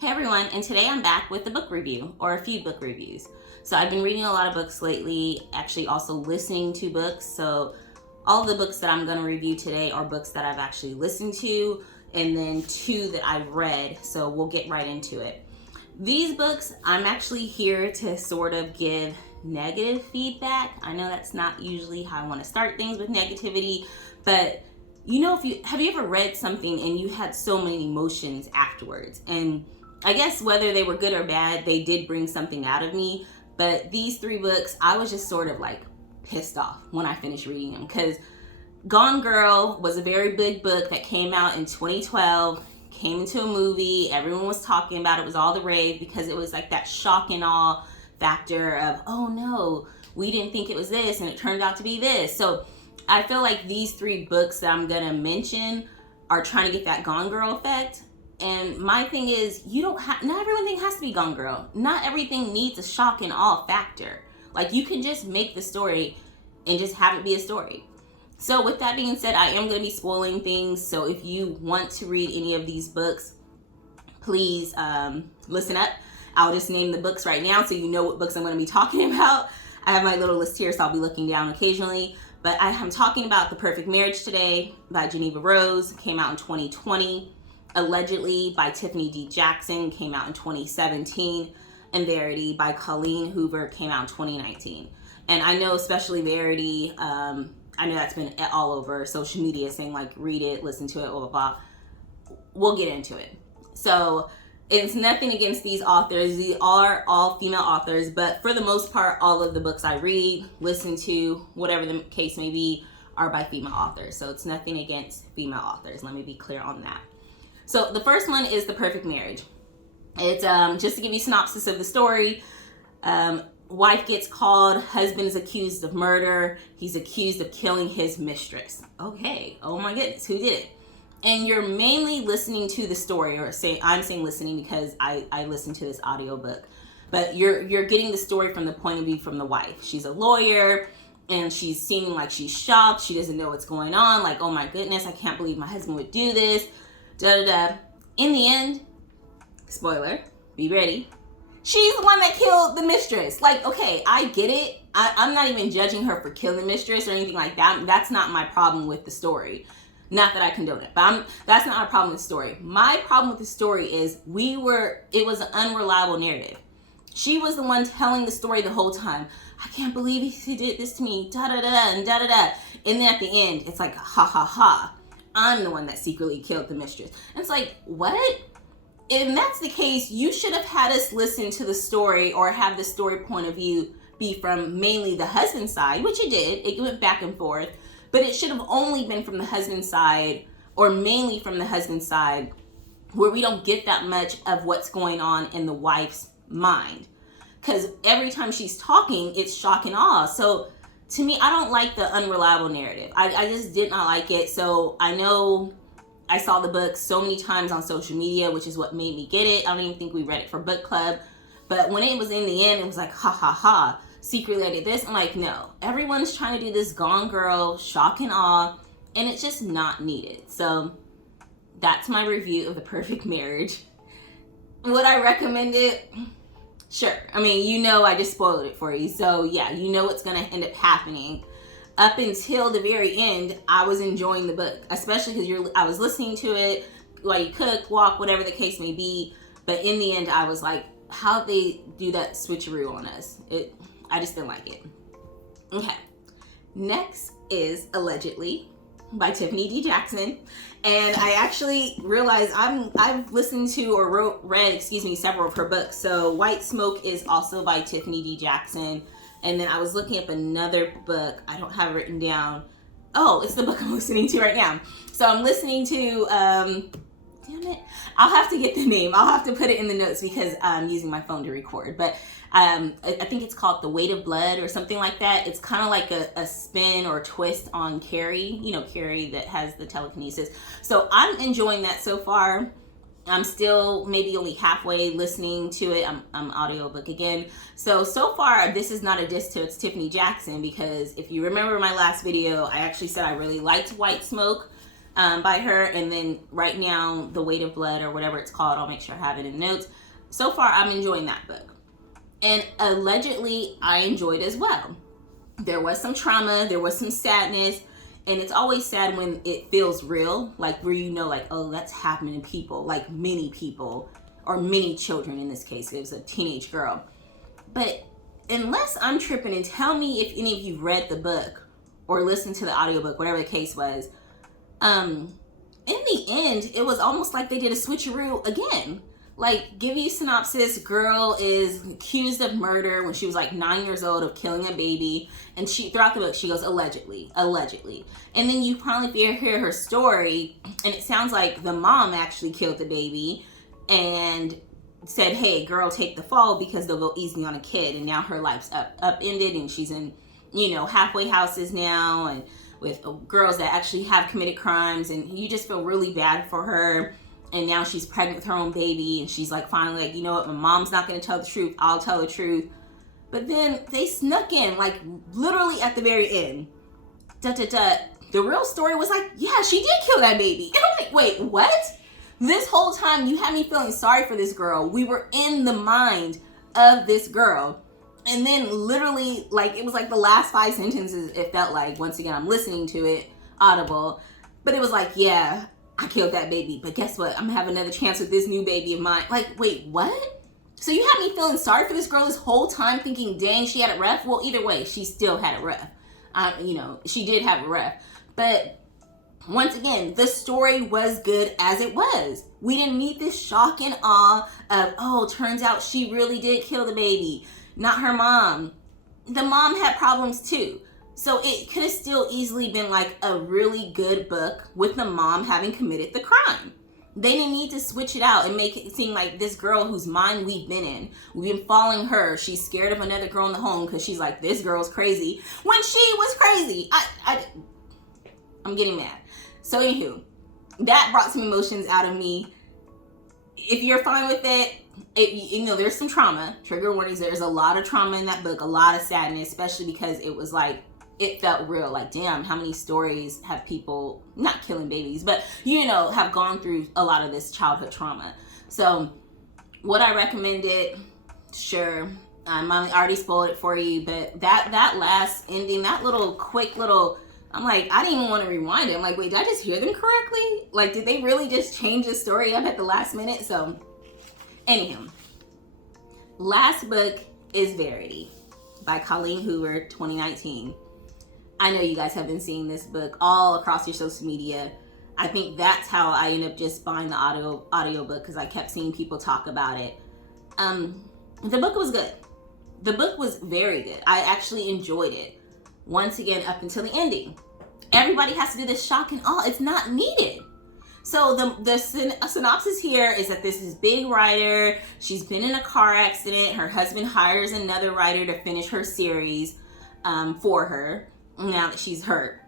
Hey everyone, and today I'm back with a book review, or a few book reviews. So I've been reading a lot of books lately, actually also listening to books. So all the books that I'm going to review today are books that I've actually listened to, and then two that I've read. So we'll get right into it. These books, I'm actually here to sort of give negative feedback. I know that's not usually how I want to start things with negativity, but you know, have you ever read something and you had so many emotions afterwards? And I guess whether they were good or bad, they did bring something out of me. But these three books, I was just sort of like pissed off when I finished reading them, because Gone Girl was a very big book that came out in 2012, came into a movie, everyone was talking about it, was all the rave, because it was like that shock and awe factor of, oh no, we didn't think it was this and it turned out to be this. So I feel like these three books that I'm gonna mention are trying to get that Gone Girl effect. And my thing is, not everything has to be Gone Girl. Not everything needs a shock and awe factor. Like, you can just make the story and just have it be a story. So with that being said, I am going to be spoiling things. So if you want to read any of these books, please listen up. I'll just name the books right now so you know what books I'm going to be talking about. I have my little list here, so I'll be looking down occasionally. But I'm talking about The Perfect Marriage today by Jeneva Rose. Came out in 2020. Allegedly by Tiffany D. Jackson, came out in 2017, and Verity by Colleen Hoover came out in 2019. And I know, especially Verity, I know that's been all over social media saying like, read it, listen to it, blah, blah, blah. We'll get into it. So it's nothing against these authors. These are all female authors, but for the most part, all of the books I read, listen to, whatever the case may be, are by female authors. So it's nothing against female authors. Let me be clear on that. So the first one is The Perfect Marriage. It's just to give you a synopsis of the story. Wife gets called, husband is accused of murder. He's accused of killing his mistress. Okay, oh my goodness, who did it? And you're mainly listening to the story, or I'm saying listening because I listened to this audiobook. But you're getting the story from the point of view from the wife. She's a lawyer, and she's seeming like she's shocked. She doesn't know what's going on. Like, oh my goodness, I can't believe my husband would do this. Da da da. In the end, spoiler, be ready, she's the one that killed the mistress. Like, okay, I get it. I'm not even judging her for killing the mistress or anything like that. That's not my problem with the story. Not that I condone it, but that's not my problem with the story. My problem with the story is it was an unreliable narrative. She was the one telling the story the whole time. I can't believe he did this to me, da da da and da da da. And then at the end, it's like, ha ha ha. I'm the one that secretly killed the mistress. And it's like, what? If that's the case, you should have had us listen to the story, or have the story point of view be from mainly the husband's side, which it did. It went back and forth. But it should have only been from the husband's side, or mainly from the husband's side, where we don't get that much of what's going on in the wife's mind. Because every time she's talking, it's shock and awe. So to me, I don't like the unreliable narrative. I just did not like it. So I know I saw the book so many times on social media, which is what made me get it. I don't even think we read it for book club. But when it was in the end, it was like, ha ha ha, secretly I did this. I'm like, no, everyone's trying to do this Gone Girl, shock and awe, and it's just not needed. So that's my review of The Perfect Marriage. Would I recommend it? Sure. I mean, you know, I just spoiled it for you. So yeah, you know what's going to end up happening. Up until the very end, I was enjoying the book, especially because I was listening to it while you cook, walk, whatever the case may be. But in the end, I was like, how'd they do that switcheroo on us? I just didn't like it. Okay. Next is Allegedly by Tiffany D. Jackson. And I actually realized I've listened to or read several of her books. So White Smoke is also by Tiffany D. Jackson. And then I was looking up another book. I don't have it written down. Oh, it's the book I'm listening to right now. So I'm listening to, damn it. I'll have to get the name. I'll have to put it in the notes because I'm using my phone to record. But I think it's called The Weight of Blood or something like that. It's kind of like a spin or twist on Carrie. You know, Carrie that has the telekinesis. So I'm enjoying that so far. I'm still maybe only halfway listening to it. I'm audiobook again. So far, this is not a diss to Tiffany Jackson, because if you remember my last video, I actually said I really liked White Smoke. by her. And then right now, The Weight of Blood, or whatever it's called, I'll make sure I have it in the notes. So far, I'm enjoying that book. And allegedly, I enjoyed as well. There was some trauma, there was some sadness, and it's always sad when it feels real, like where you know, like, oh, that's happening to people, like many people, or many children in this case. It was a teenage girl. But unless I'm tripping, and tell me if any of you read the book or listened to the audiobook, whatever the case was, in the end, it was almost like they did a switcheroo again. Like, give you synopsis, girl is accused of murder when she was like 9 years old, of killing a baby. And she, throughout the book, she goes, allegedly. And then you finally hear her story, and it sounds like the mom actually killed the baby and said, hey, girl, take the fall because they'll go easy on a kid. And now her life's upended, and she's in, halfway houses now, and with girls that actually have committed crimes, and you just feel really bad for her. And now she's pregnant with her own baby, and she's like, finally, like, you know what, my mom's not going to tell the truth, I'll tell the truth. But then they snuck in, like, literally at the very end. The real story was like, yeah, she did kill that baby. And I'm like, wait, what? This whole time you had me feeling sorry for this girl. We were in the mind of this girl. And then literally, like, it was like the last 5 sentences, it felt like, once again, I'm listening to it, Audible. But it was like, yeah, I killed that baby, but guess what? I'm gonna have another chance with this new baby of mine. Like, wait, what? So you had me feeling sorry for this girl this whole time, thinking, dang, she had it rough? Well, either way, she still had it rough. She did have it rough. But once again, the story was good as it was. We didn't need this shock and awe of, oh, turns out she really did kill the baby, not her mom. The mom had problems too. So it could have still easily been like a really good book with the mom having committed the crime. They didn't need to switch it out and make it seem like this girl whose mind we've been in. We've been following her. She's scared of another girl in the home because she's like, this girl's crazy. When she was crazy. I'm getting mad. So anywho, that brought some emotions out of me. If you're fine with it, there's some trauma. Trigger warnings. There's a lot of trauma in that book. A lot of sadness, especially because it was like, it felt real. Like, damn, how many stories have people, not killing babies, but, have gone through a lot of this childhood trauma. So, would I recommend it? Sure. I already spoiled it for you, but that last ending, that quick little, I'm like, I didn't even want to rewind it. I'm like, wait, did I just hear them correctly? Like, did they really just change the story up at the last minute? So, anyhow, last book is Verity by Colleen Hoover, 2019. I know you guys have been seeing this book all across your social media. I think that's how I ended up just buying the audio book, because I kept seeing people talk about it. The book was good. The book was very good. I actually enjoyed it. Once again, up until the ending. Everybody has to do this shock and awe. It's not needed. So the synopsis here is that this is big writer. She's been in a car accident. Her husband hires another writer to finish her series for her, now that she's hurt.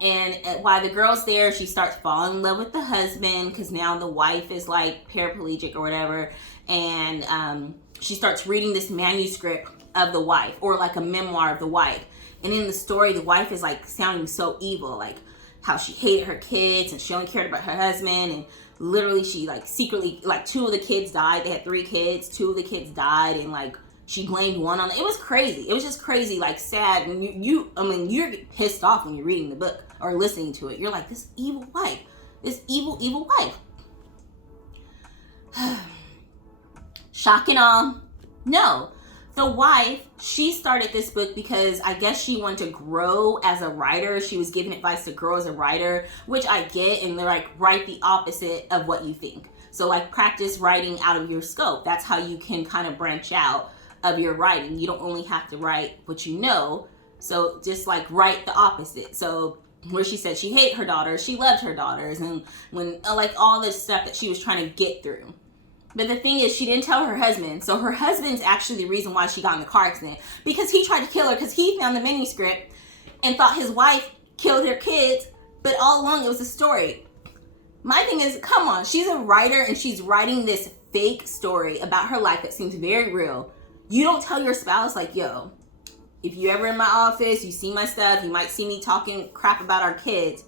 And while the girl's there, she starts falling in love with the husband, because now the wife is like paraplegic or whatever. And she starts reading this manuscript of the wife, or like a memoir of the wife. And in the story, the wife is like sounding so evil, like how she hated her kids and she only cared about her husband. And literally she like secretly, like 2 of the kids died. They had 3 kids. 2 of the kids died, and like she blamed one on it. It was crazy. It was just crazy, like sad. And you're pissed off when you're reading the book or listening to it. You're like, this evil wife, this evil wife. Shock and awe. No. The wife, she started this book because I guess she wanted to grow as a writer. She was giving advice to grow as a writer, which I get. And they're like, write the opposite of what you think. So like, practice writing out of your scope. That's how you can kind of branch out of your writing. You don't only have to write what you know. So just like write the opposite. So where she said she hated her daughters, she loved her daughters. And when like all this stuff that she was trying to get through. But the thing is, she didn't tell her husband. So her husband's actually the reason why she got in the car accident. Because he tried to kill her, because he found the manuscript and thought his wife killed her kids. But all along, it was a story. My thing is, come on. She's a writer, and she's writing this fake story about her life that seems very real. You don't tell your spouse, like, yo, if you ever in my office, you see my stuff, you might see me talking crap about our kids.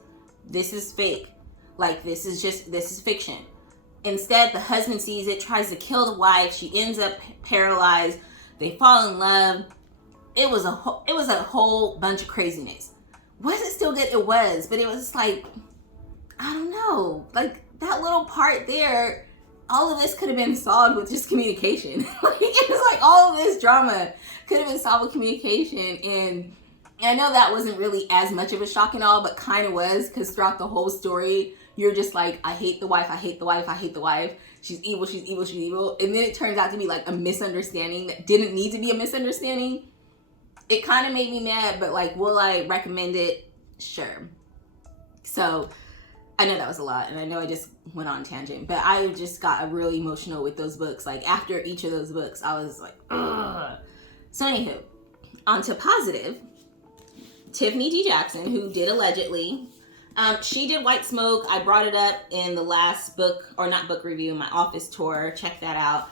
This is fake. Like, this is fiction. Instead, the husband sees it, tries to kill the wife. She ends up paralyzed. They fall in love. It was a whole bunch of craziness. Was it still good? It was, but it was like, I don't know, like that little part there, all of this could have been solved with just communication. Like, it was like all of this drama could have been solved with communication. And I know that wasn't really as much of a shock and all, but kind of was, because throughout the whole story, you're just like, I hate the wife, I hate the wife, I hate the wife. She's evil, she's evil, she's evil. And then it turns out to be like a misunderstanding that didn't need to be a misunderstanding. It kind of made me mad, but like, will I recommend it? Sure. So I know that was a lot, and I know I just went on a tangent, but I just got really emotional with those books. Like, after each of those books, I was like, ugh. So anywho, on to positive. Tiffany D. Jackson, who did Allegedly, she did White Smoke. I brought it up in the last book, or not book review, my office tour. Check that out.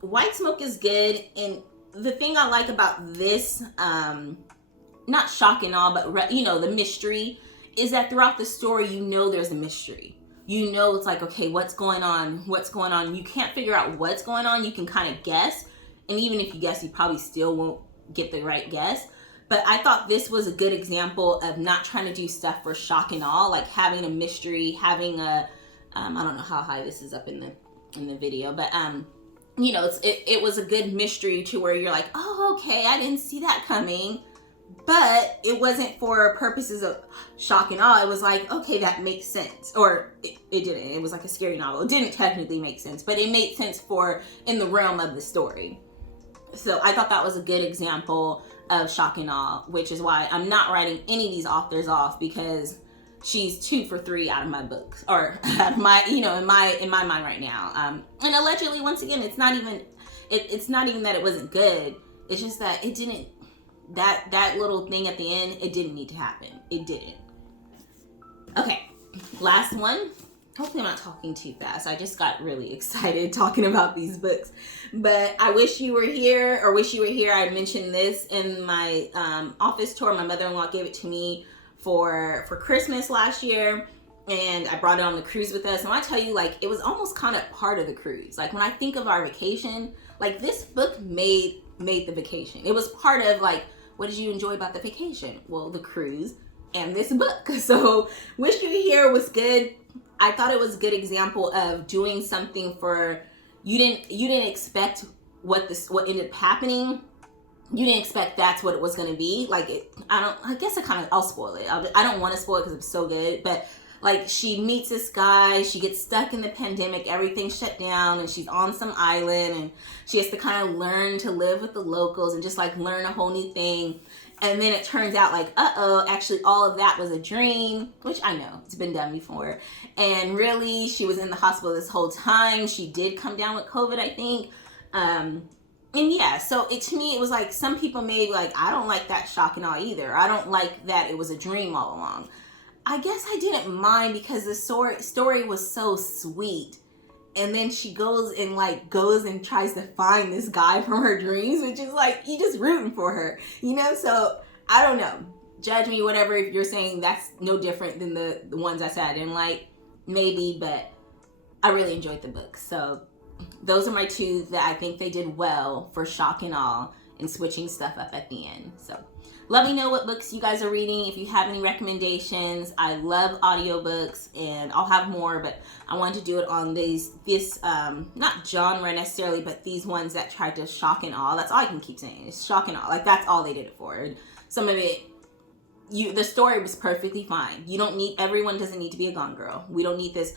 White Smoke is good, and the thing I like about this, not shock and all, but the mystery, is that throughout the story, there's a mystery. It's like, okay, what's going on? What's going on? You can't figure out what's going on. You can kind of guess. And even if you guess, you probably still won't get the right guess. But I thought this was a good example of not trying to do stuff for shock and awe, like having a mystery, having a, I don't know how high this is up in the video, but it was a good mystery to where you're like, oh, okay, I didn't see that coming. But it wasn't for purposes of shock and awe. It was like, okay, that makes sense. Or it didn't. It was like a scary novel. It didn't technically make sense, but it made sense in the realm of the story. So I thought that was a good example of shock and awe, which is why I'm not writing any of these authors off, because she's 2 for 3 out of my books, or out of my, in my mind right now. And Allegedly, once again, it's not even that it wasn't good. It's just that it didn't. That little thing at the end, it didn't need to happen. It didn't. Okay, last one. Hopefully I'm not talking too fast. I just got really excited talking about these books. But I wish you were here, or wish you were here. I mentioned this in my office tour. My mother-in-law gave it to me for Christmas last year. And I brought it on the cruise with us. And I tell you, like, it was almost kind of part of the cruise. Like, when I think of our vacation, like, this book made the vacation. It was part of, like, what did you enjoy about the vacation? Well, the cruise and this book. So Wish You Were Here was good. I thought it was a good example of doing something for, you didn't expect what ended up happening. You didn't expect that's what it was going to be. Like, I'll spoil it. I don't want to spoil it because it's so good, but like, she meets this guy, she gets stuck in the pandemic, everything's shut down, and she's on some island, and she has to kind of learn to live with the locals and just like learn a whole new thing. And then it turns out like, actually all of that was a dream, which I know, it's been done before. And really, she was in the hospital this whole time. She did come down with COVID, I think. And yeah, so to me, it was like, some people may be like, I don't like that shock and awe either. I don't like that it was a dream all along. I guess I didn't mind because the story was so sweet. And then she goes and tries to find this guy from her dreams, which is like, you just rooting for her, So I don't know. Judge me, whatever, if you're saying that's no different than the ones I said I didn't like, maybe, but I really enjoyed the book. So those are my 2 that I think they did well for shock and awe and switching stuff up at the end. So let me know what books you guys are reading. If you have any recommendations, I love audiobooks, and I'll have more, but I wanted to do it on this not genre necessarily, but these ones that tried to shock and awe. That's all I can keep saying. It's shock and awe. Like, that's all they did it for. And some of it, the story was perfectly fine. Everyone doesn't need to be a Gone Girl. We don't need this,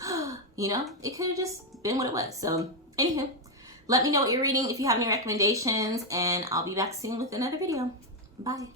it could have just been what it was. So anywho, let me know what you're reading if you have any recommendations, and I'll be back soon with another video. Bye.